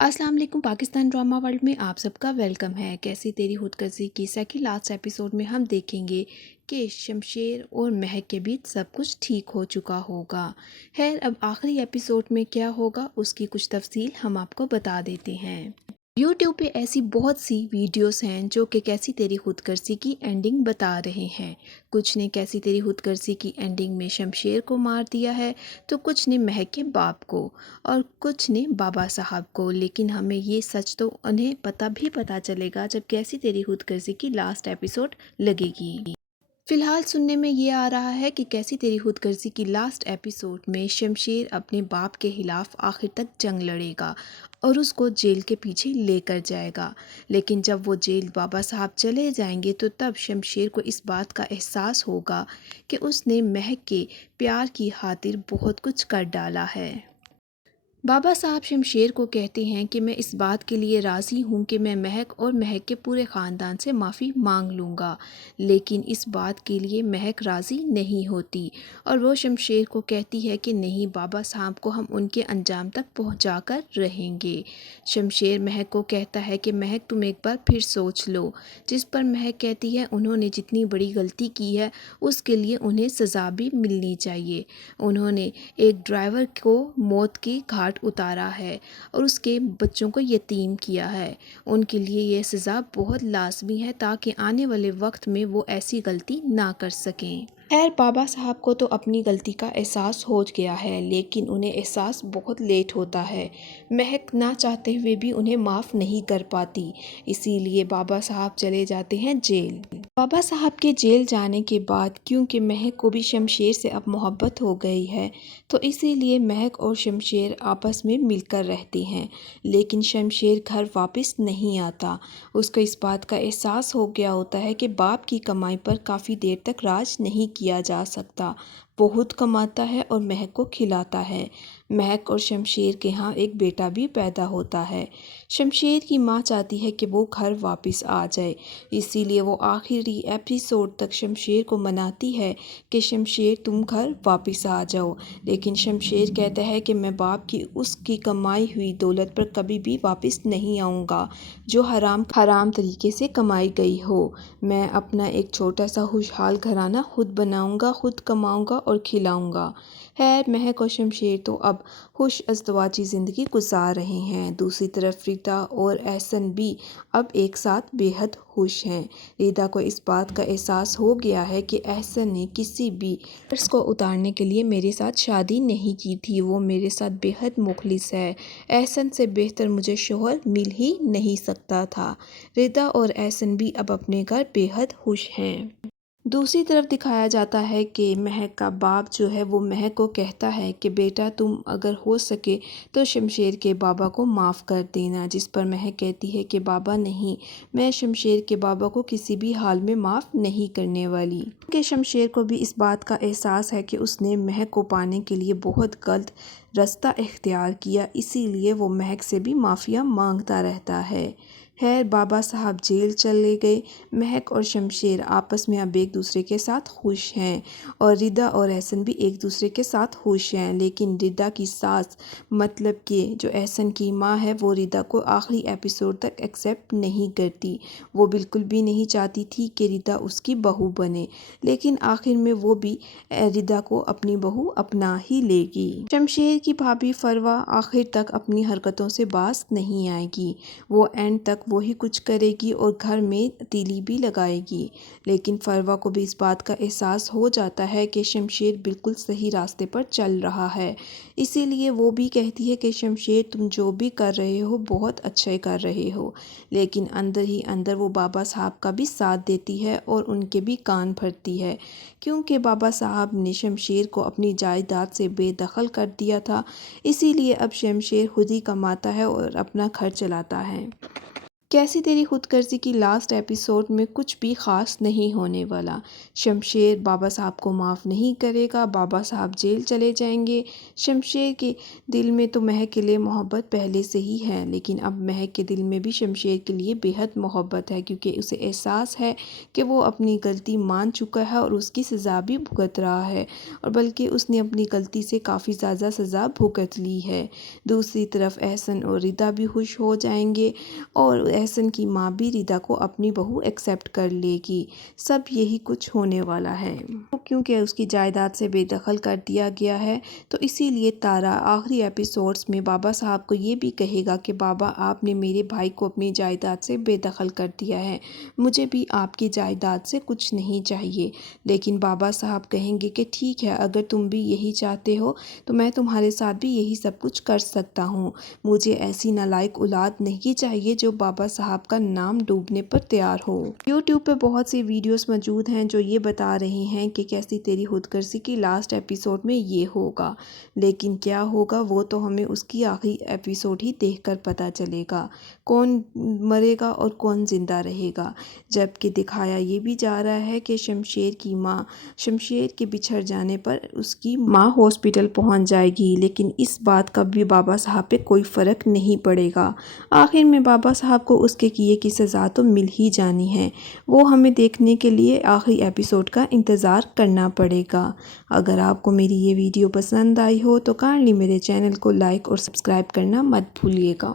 अस्सलाम वालेकुम। Pakistan drama world में आप सबका वेलकम है। कैसी तेरी खुदगर्जी की सेकंड लास्ट एपिसोड में हम देखेंगे कि शमशेर और महक के बीच सब कुछ ठीक हो चुका होगा। खैर, अब आखिरी एपिसोड में क्या होगा उसकी कुछ तफसील हम आपको बता देते हैं। यूट्यूब पे ऐसी बहुत सी वीडियोस हैं जो कि कैसी तेरी खुदगर्जी की एंडिंग बता रहे हैं। कुछ ने कैसी तेरी खुदगर्जी की एंडिंग में शमशेर को मार दिया है, तो कुछ ने महक के बाप को और कुछ ने बाबा साहब को। लेकिन हमें ये सच तो उन्हें पता चलेगा जब कैसी तेरी खुदगर्जी की लास्ट एपिसोड लगेगी। फिलहाल सुनने में ये आ रहा है कि कैसी तेरी खुदगर्जी की लास्ट एपिसोड में शमशेर अपने बाप के खिलाफ आखिर तक जंग लड़ेगा और उसको जेल के पीछे लेकर जाएगा। लेकिन जब वो जेल बाबा साहब चले जाएंगे तो तब शमशेर को इस बात का एहसास होगा कि उसने महक के प्यार की खातिर बहुत कुछ कर डाला है। बाबा साहब शमशेर को कहते हैं कि मैं इस बात के लिए राज़ी हूँ कि मैं महक और महक के पूरे ख़ानदान से माफ़ी मांग लूँगा। लेकिन इस बात के लिए महक राज़ी नहीं होती और वो शमशेर को कहती है कि नहीं, बाबा साहब को हम उनके अंजाम तक पहुँचा कर रहेंगे। शमशेर महक को कहता है कि महक, तुम एक बार फिर सोच लो। जिस पर महक कहती है उन्होंने जितनी बड़ी गलती की है उसके लिए उन्हें सज़ा भी मिलनी चाहिए। उन्होंने एक ड्राइवर को मौत की घाट उतारा है और उसके बच्चों को यतीम किया है। उनके लिए ये सज़ा बहुत लाजमी है ताकि आने वाले वक्त में वो ऐसी गलती ना कर सकें। खैर, बाबा साहब को तो अपनी गलती का एहसास हो गया है, लेकिन उन्हें एहसास बहुत लेट होता है। महक ना चाहते हुए भी उन्हें माफ़ नहीं कर पाती, इसीलिए बाबा साहब चले जाते हैं जेल। बाबा साहब के जेल जाने के बाद क्योंकि महक को भी शमशेर से अब मोहब्बत हो गई है, तो इसीलिए महक और शमशेर आपस में मिलकर रहते हैं। लेकिन शमशेर घर वापस नहीं आता। उसको इस बात का एहसास हो गया होता है कि बाप की कमाई पर काफ़ी देर तक राज नहीं किया जा सकता। बहुत कमाता है और महक को खिलाता है। महक और शमशेर के यहाँ एक बेटा भी पैदा होता है। शमशेर की माँ चाहती है कि वो घर वापस आ जाए, इसीलिए वो आखिरी एपिसोड तक शमशेर को मनाती है कि शमशेर, तुम घर वापस आ जाओ। लेकिन शमशेर कहता है कि मैं बाप की उसकी कमाई हुई दौलत पर कभी भी वापस नहीं आऊँगा जो हराम तरीके से कमाई गई हो। मैं अपना एक छोटा सा खुशहाल घराना खुद बनाऊँगा, खुद कमाऊँगा और खिलाऊँगा। खैर, महक और शमशेर तो अब खुश अज़दवाजी ज़िंदगी गुजार रहे हैं। दूसरी तरफ रिदा और एहसन भी अब एक साथ बेहद खुश हैं। रिदा को इस बात का एहसास हो गया है कि एहसन ने किसी भी कर्ज को उतारने के लिए मेरे साथ शादी नहीं की थी। वो मेरे साथ बेहद मुखलिस है। एहसन से बेहतर मुझे शौहर मिल ही नहीं सकता था। रिदा और एहसन भी अब अपने घर बेहद खुश हैं। दूसरी तरफ दिखाया जाता है कि महक का बाप जो है वो महक को कहता है कि बेटा, तुम अगर हो सके तो शमशेर के बाबा को माफ़ कर देना। जिस पर महक कहती है कि बाबा नहीं, मैं शमशेर के बाबा को किसी भी हाल में माफ़ नहीं करने वाली। कि शमशेर को भी इस बात का एहसास है कि उसने महक को पाने के लिए बहुत गलत रास्ता इख्तियार किया, इसीलिए वो महक से भी माफ़िया मांगता रहता है। खैर, बाबा साहब जेल चले गए। महक और शमशेर आपस में अब एक दूसरे के साथ खुश हैं और रिदा और एहसन भी एक दूसरे के साथ खुश हैं। लेकिन रिदा की सास, मतलब कि जो एहसन की माँ है, वो रिदा को आखिरी एपिसोड तक एक्सेप्ट नहीं करती। वो बिल्कुल भी नहीं चाहती थी कि रिदा उसकी बहू बने, लेकिन आखिर में वो भी रिदा को अपनी बहू अपना ही लेगी। शमशेर की भाभी फरवा आखिर तक अपनी हरकतों से बाज नहीं आएगी। वो एंड तक वही कुछ करेगी और घर में तीली भी लगाएगी। लेकिन फरवा को भी इस बात का एहसास हो जाता है कि शमशेर बिल्कुल सही रास्ते पर चल रहा है, इसीलिए वो भी कहती है कि शमशेर, तुम जो भी कर रहे हो बहुत अच्छा कर रहे हो। लेकिन अंदर ही अंदर वो बाबा साहब का भी साथ देती है और उनके भी कान भरती है, क्योंकि बाबा साहब ने शमशेर को अपनी जायदाद से बेदखल कर दिया था। इसीलिए अब शमशेर खुद ही कमाता है और अपना घर चलाता है। कैसी तेरी खुद गर्जी की लास्ट एपिसोड में कुछ भी ख़ास नहीं होने वाला। शमशेर बाबा साहब को माफ़ नहीं करेगा, बाबा साहब जेल चले जाएंगे। शमशेर के दिल में तो महक के लिए मोहब्बत पहले से ही है, लेकिन अब महक के दिल में भी शमशेर के लिए बेहद मोहब्बत है, क्योंकि उसे एहसास है कि वो अपनी गलती मान चुका है और उसकी सज़ा भी भुगत रहा है, और बल्कि उसने अपनी गलती से काफ़ी ज़्यादा सज़ा भुगत ली है। दूसरी तरफ एहसन और रिदा भी खुश हो जाएंगे और एहसन की माँ भी रिदा को अपनी बहू एक्सेप्ट कर लेगी। सब यही कुछ होने वाला है। क्योंकि उसकी जायदाद से बेदखल कर दिया गया है, तो इसीलिए तारा आखिरी एपिसोड्स में बाबा साहब को ये भी कहेगा कि बाबा आपने मेरे भाई को अपनी जायदाद से बेदखल कर दिया है, मुझे भी आपकी जायदाद से कुछ नहीं चाहिए। लेकिन बाबा साहब कहेंगे कि ठीक है, अगर तुम भी यही चाहते हो तो मैं तुम्हारे साथ भी यही सब कुछ कर सकता हूँ। मुझे ऐसी नालायक औलाद नहीं चाहिए जो बाबा साहब का नाम डूबने पर तैयार हो। यूट्यूब पे बहुत सी वीडियोस मौजूद हैं जो ये बता रही हैं कि कैसी तेरी खुदगर्जी की लास्ट एपिसोड में ये होगा, लेकिन क्या होगा वो तो हमें उसकी आखिरी एपिसोड ही देखकर पता चलेगा, कौन मरेगा और कौन जिंदा रहेगा। जबकि दिखाया ये भी जा रहा है कि शमशेर की माँ, शमशेर के बिछड़ जाने पर उसकी माँ हॉस्पिटल पहुंच जाएगी, लेकिन इस बात का भी बाबा साहब पे कोई फ़र्क नहीं पड़ेगा। आखिर में बाबा साहब को उसके किए की सज़ा तो मिल ही जानी है। वो हमें देखने के लिए आखिरी एपिसोड का इंतज़ार करना पड़ेगा। अगर आपको मेरी ये वीडियो पसंद आई हो तो काइंडली मेरे चैनल को लाइक और सब्सक्राइब करना मत भूलिएगा।